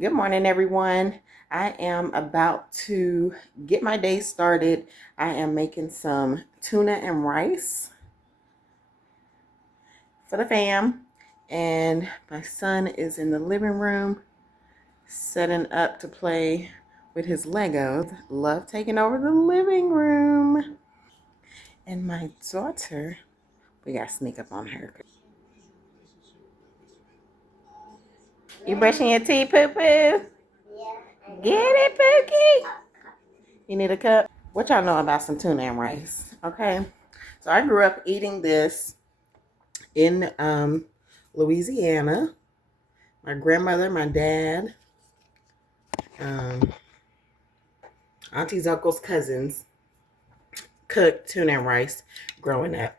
Good morning, everyone. I am about to get my day started. I am making some tuna and rice for the fam, and my son is in the living room setting up to play with his Legos. Love taking over the living room. And my daughter, we got to sneak up on her. You brushing your teeth, Poo Poo? Yeah. Get it, Pookie. You need a cup? What y'all know about some tuna and rice? Okay. So I grew up eating this in Louisiana. My grandmother, my dad, um, aunties, uncles, cousins cooked tuna and rice growing up.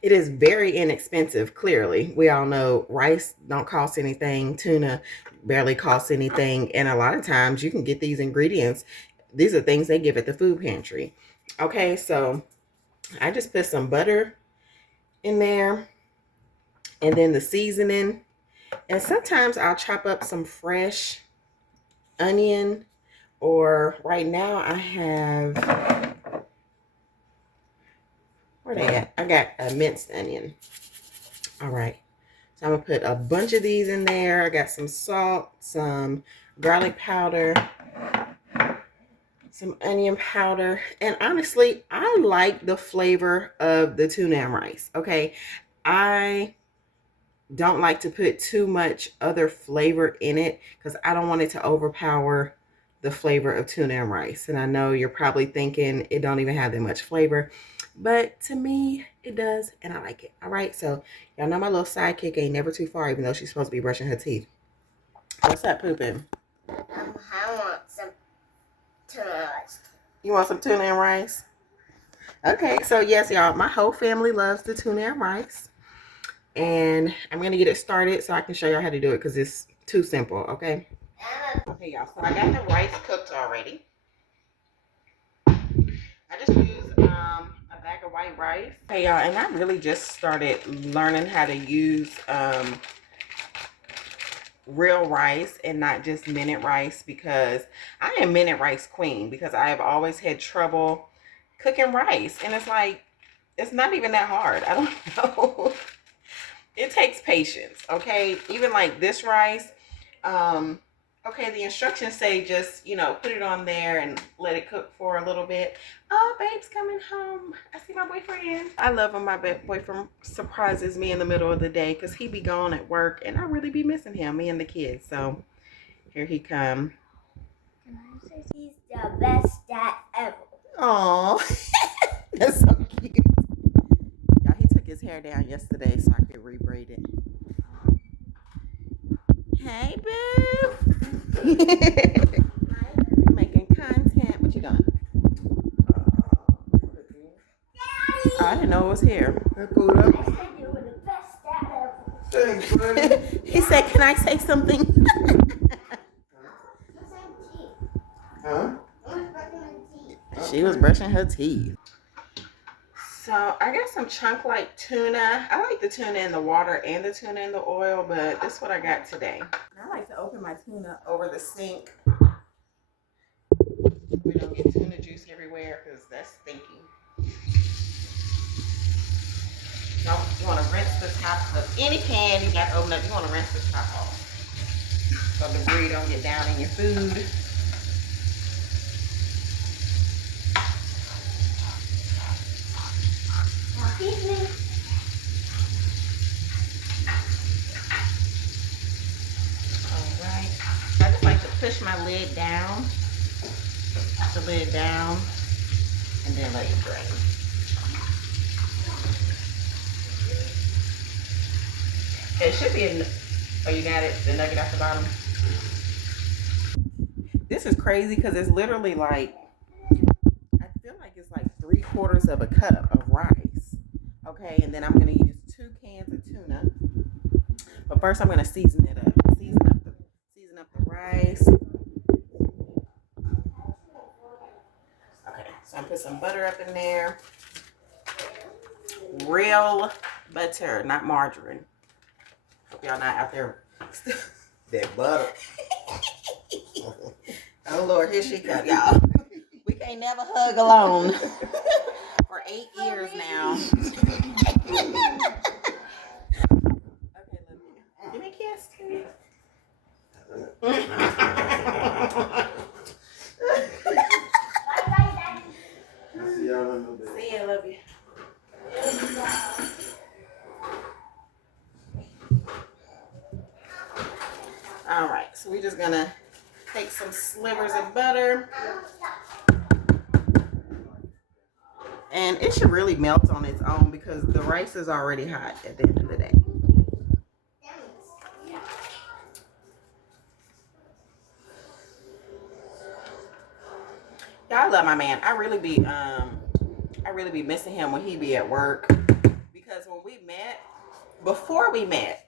It is very inexpensive, clearly. We all know rice don't cost anything. Tuna barely costs anything. And a lot of times you can get these ingredients. These are things they give at the food pantry. Okay, so I just put some butter in there and then the seasoning. And sometimes I'll chop up some fresh onion, or right now I have, where they at? I got a minced onion. All right. So I'm going to put a bunch of these in there. I got some salt, some garlic powder, some onion powder. And honestly, I like the flavor of the tuna and rice. Okay. I don't like to put too much other flavor in it because I don't want it to overpower the flavor of tuna and rice. And I know you're probably thinking it don't even have that much flavor, but to me it does, and I like it. All right, so y'all know my little sidekick ain't never too far, even though she's supposed to be brushing her teeth. What's that, pooping? I want some tuna rice. You want some tuna and rice? Okay, so yes, y'all, my whole family loves the tuna and rice. And I'm going to get it started so I can show y'all how to do it because it's too simple, okay? Okay, y'all, so I got the rice cooked already. I just used a bag of white rice. Hey, y'all, and I really just started learning how to use real rice and not just minute rice, because I am minute rice queen, because I have always had trouble cooking rice. And it's like, it's not even that hard. I don't know. It takes patience, okay? Even like this rice, okay, the instructions say just, put it on there and let it cook for a little bit. Oh, babe's coming home. I see my boyfriend. I love when my boyfriend surprises me in the middle of the day because he be gone at work and I really be missing him, me and the kids. So here he come. He's the best dad ever. Aw, that's so cute. Y'all, he took his hair down yesterday so I could rebraid it. Hey, boo. Making content. What you doing? Oh, I didn't know it was here. I said you were the best dad ever. Thanks, buddy. He said, "Can I say something?" Huh? She was brushing her teeth. So I got some chunk like tuna. I like the tuna in the water and the tuna in the oil, but this is what I got today. I like to open my tuna over the sink. We don't get tuna juice everywhere because that's stinky. You want to rinse the top of any pan you got to open up. You want to rinse the top off so debris don't get down in your food. Alright. I just like to push my lid down. The lid down. And then let it drain. It should be oh, you got it? The nugget at the bottom? This is crazy because it's literally like, I feel like it's like 3/4 of a cup of rice. Okay, and then I'm going to use 2 cans of tuna. But first I'm going to season it up. Season up the rice. Okay, so I put some butter up in there. Real butter, not margarine. Hope y'all not out there. That butter. Oh Lord, here she comes, y'all. We can't never hug alone. For 8 years now. Okay, look. Give me a kiss. See y'all in a little bit. See you, love you. All right, so we're just gonna take some slivers of butter. And it should really melt on its own because the rice is already hot at the end of the day. Yeah, I love my man. I really be missing him when he be at work. Because when we met, before we met,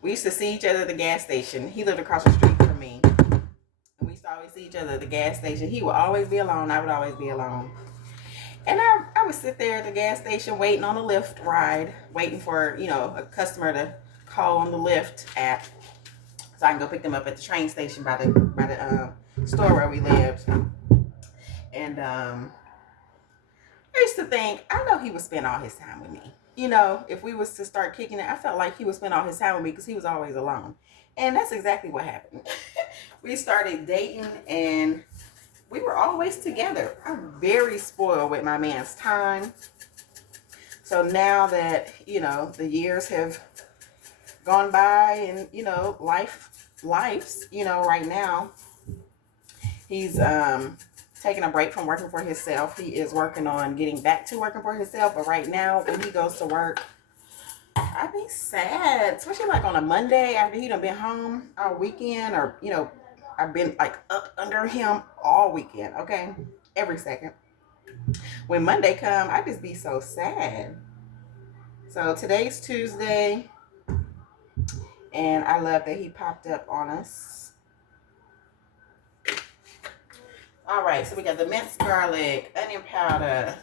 we used to see each other at the gas station. He lived across the street from me. And we used to always see each other at the gas station. He would always be alone. I would always be alone. And I would sit there at the gas station waiting on a Lyft ride, waiting for, a customer to call on the Lyft app so I can go pick them up at the train station by the store where we lived. And I used to think, I know he would spend all his time with me. If we was to start kicking it, I felt like he would spend all his time with me because he was always alone. And that's exactly what happened. We started dating and we were always together. I'm very spoiled with my man's time. So now that, the years have gone by and, life's, right now, he's taking a break from working for himself. He is working on getting back to working for himself. But right now, when he goes to work, I'd be sad, especially like on a Monday after he done been home all weekend or, I've been like up under him all weekend, okay? Every second. When Monday come, I just be so sad. So today's Tuesday, and I love that he popped up on us. All right, so we got the minced garlic, onion powder,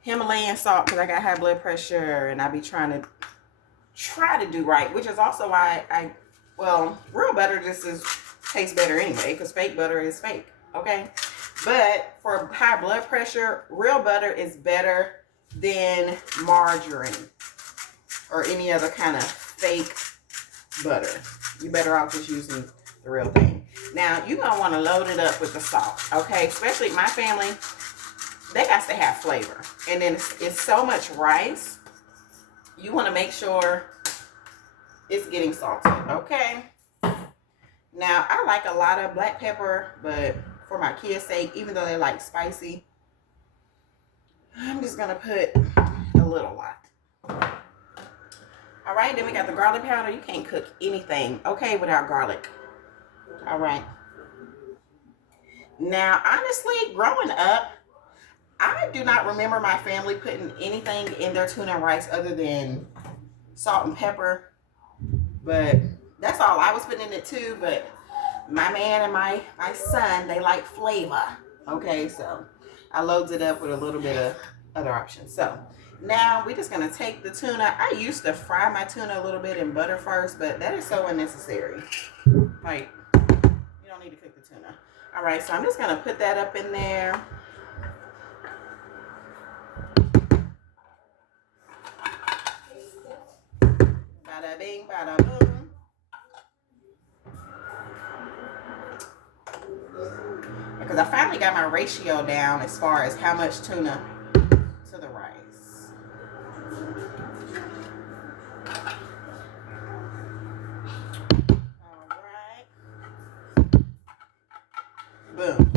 Himalayan salt because I got high blood pressure, and I be trying to do right, which is also why real butter tastes better anyway, because fake butter is fake, okay? But for high blood pressure, real butter is better than margarine or any other kind of fake butter. You're better off just using the real thing. Now, you're going to want to load it up with the salt, okay? Especially my family, they got to have flavor. And then it's so much rice, you want to make sure it's getting salted, okay? Now, I like a lot of black pepper, but for my kids' sake, even though they like spicy, I'm just going to put a little lot. All right, then we got the garlic powder. You can't cook anything, okay, without garlic. All right. Now, honestly, growing up, I do not remember my family putting anything in their tuna rice other than salt and pepper. But that's all I was putting in it too. But my man and my son, they like flavor. Okay, so I loads it up with a little bit of other options. So now we're just going to take the tuna. I used to fry my tuna a little bit in butter first, but that is so unnecessary. Like, you don't need to cook the tuna. All right, so I'm just going to put that up in there. Bada bing, bada boom. Because I finally got my ratio down as far as how much tuna to the rice. All right. Boom.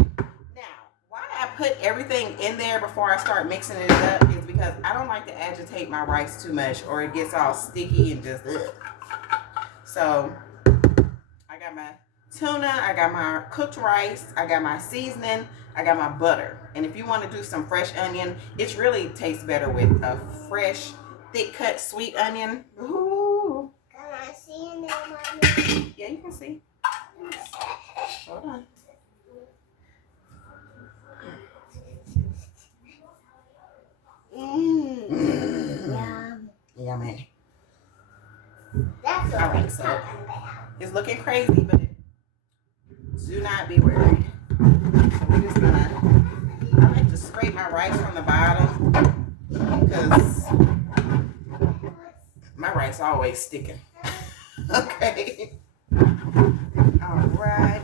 Now, why I put everything in there before I start mixing it up is because I don't like to agitate my rice too much or it gets all sticky and just ugh. So, I got my tuna, I got my cooked rice, I got my seasoning, I got my butter. And if you want to do some fresh onion, it really tastes better with a fresh, thick cut sweet onion. Ooh. Can I see in there, Mommy? Yeah, you can see. Hold on. Yum. Yummy. That's All right, so it's looking crazy, but Do not be worried. So we're just gonna, I like to scrape my rice from the bottom because my rice always sticking. Okay. All right.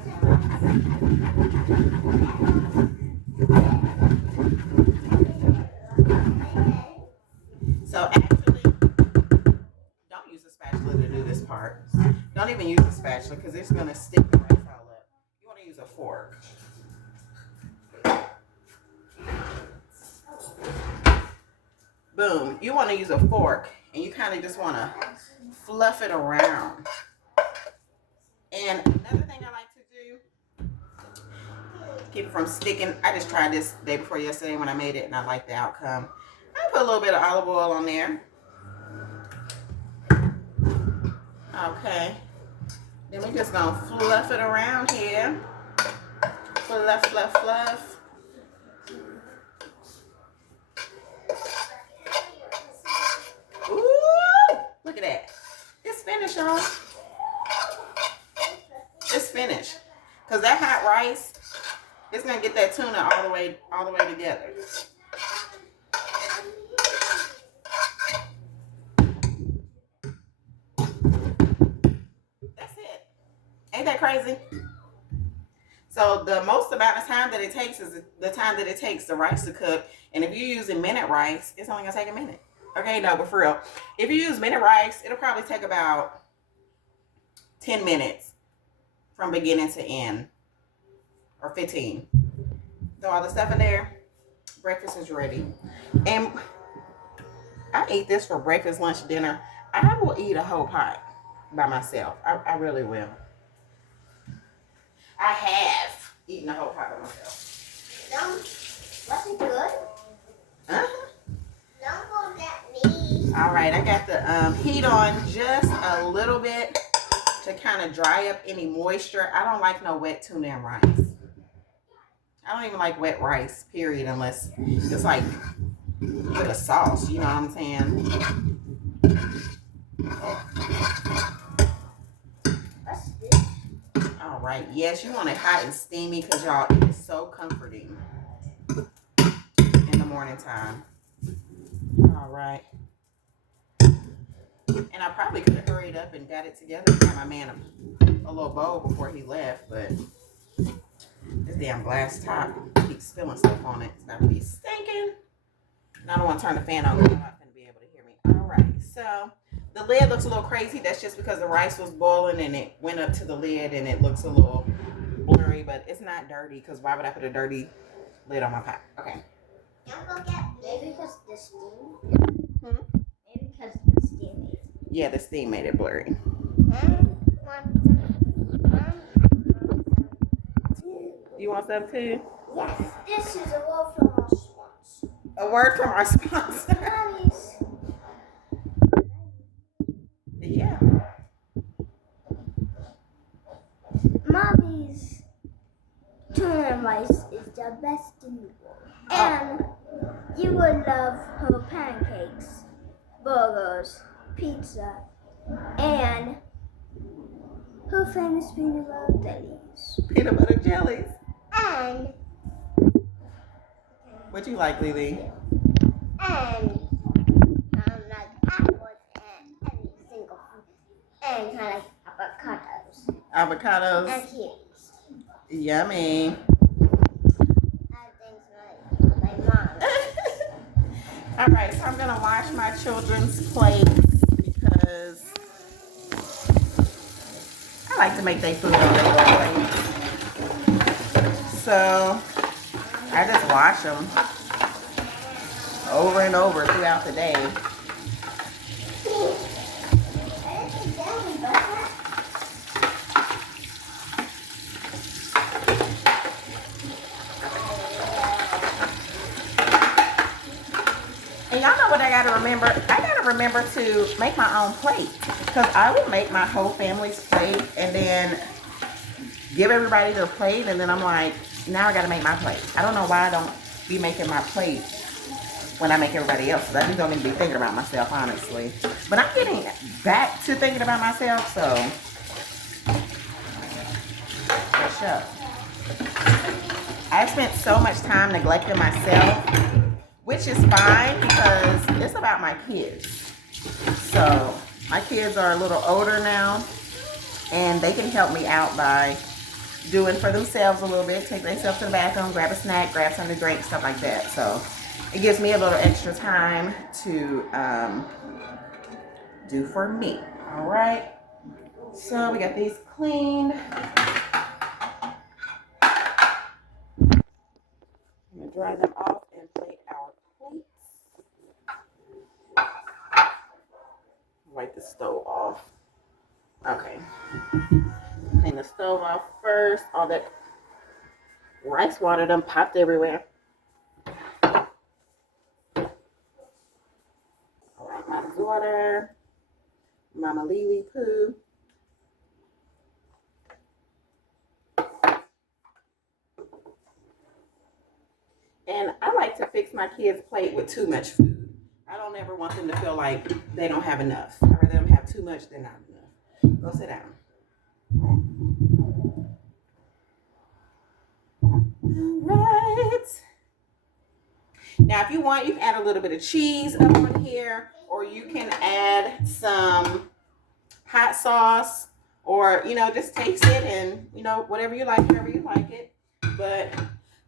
So actually, don't use a spatula to do this part. Don't even use a spatula because it's gonna stick the rice all up. You want to use a fork. Boom. You want to use a fork and you kind of just want to fluff it around. And another thing I like to do, keep it from sticking. I just tried this day before yesterday when I made it and I liked the outcome. I put a little bit of olive oil on there. Okay. Then we're just going to fluff it around here. Fluff, fluff, fluff. Ooh, look at that. It's finished, y'all. It's finished. Because that hot rice, it's going to get that tuna all the way together. That's it. Ain't that crazy? So the most amount of time that it takes is the time that it takes the rice to cook. And if you're using minute rice, it's only going to take a minute. Okay, no, but for real. If you use minute rice, it'll probably take about 10 minutes from beginning to end. Or 15. Throw all the stuff in there. Breakfast is ready. And I eat this for breakfast, lunch, dinner. I will eat a whole pot by myself. I really will. I have eaten a whole pot by myself. Was it good? Uh-huh. Don't go at me. All right, I got the heat on just a little bit to kind of dry up any moisture. I don't like no wet tuna and rice. I don't even like wet rice, period, unless it's like with a sauce. You know what I'm saying? What's this? All right. Yes, you want it hot and steamy because, y'all, it is so comforting in the morning time. All right. And I probably could have hurried up and got it together and got my man a little bowl before he left, but this damn glass top keeps spilling stuff on it. It's got to be stinking. And I don't want to turn the fan on because you're not going to be able to hear me. All right. So the lid looks a little crazy. That's just because the rice was boiling and it went up to the lid and it looks a little blurry, but it's not dirty because why would I put a dirty lid on my pot? Okay. Don't go get maybe because the steam. Maybe because the steam made it. Yeah, the steam made it blurry. You want some too? Yes. This is a word from our sponsor. A word from our sponsor. Mommy's. Yeah. Mommy's tuna rice is the best in the world. And you would love her pancakes, burgers, pizza, and her famous peanut butter jellies. Peanut butter jellies. And What you like, Lily? like apples and every single fruit. And I like avocados. Avocados. And kiwis. Yummy. I think my mom. All right, so I'm gonna wash my children's plates because I like to make their food on their plate. So I just wash them over and over throughout the day. And y'all know what I gotta remember? I gotta remember to make my own plate. Because I will make my whole family's plate and then give everybody their plate. And then I'm like, now I gotta make my plate. I don't know why I don't be making my plate when I make everybody else's. I just don't even be thinking about myself, honestly. But I'm getting back to thinking about myself, so. Let's up. I spent so much time neglecting myself, which is fine because it's about my kids. So my kids are a little older now, and they can help me out by doing for themselves a little bit, take themselves to the bathroom, grab a snack, grab something to drink, stuff like that. So it gives me a little extra time to do for me. All right. So we got these cleaned. I'm gonna dry them off and plate our plates. Wipe the stove off. Okay. Clean the stove off first. All that rice water done popped everywhere. All right, my daughter, Mama Lily Poo. And I like to fix my kids' plate with too much food. I don't ever want them to feel like they don't have enough. I'd rather them have too much than not enough. Go sit down. All right. Now, if you want, you can add a little bit of cheese up on here, or you can add some hot sauce, or, you know, just taste it and, you know, whatever you like, however you like it. But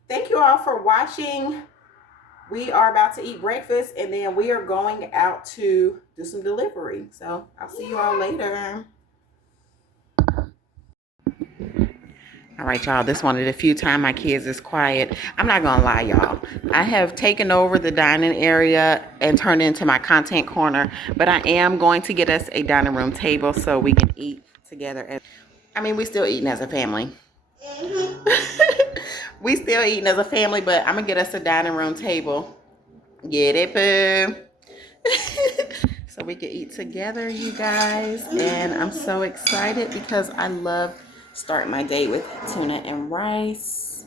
thank you all for watching. We are about to eat breakfast, and then we are going out to do some delivery. So I'll see you all later. All right, y'all, this one of the few times my kids is quiet. I'm not gonna lie, y'all. I have taken over the dining area and turned it into my content corner, but I am going to get us a dining room table so we can eat together. I mean, we still eating as a family. We still eating as a family, but I'm gonna get us a dining room table. Get it, boo? So we can eat together, you guys. And I'm so excited because I love starting my day with tuna and rice.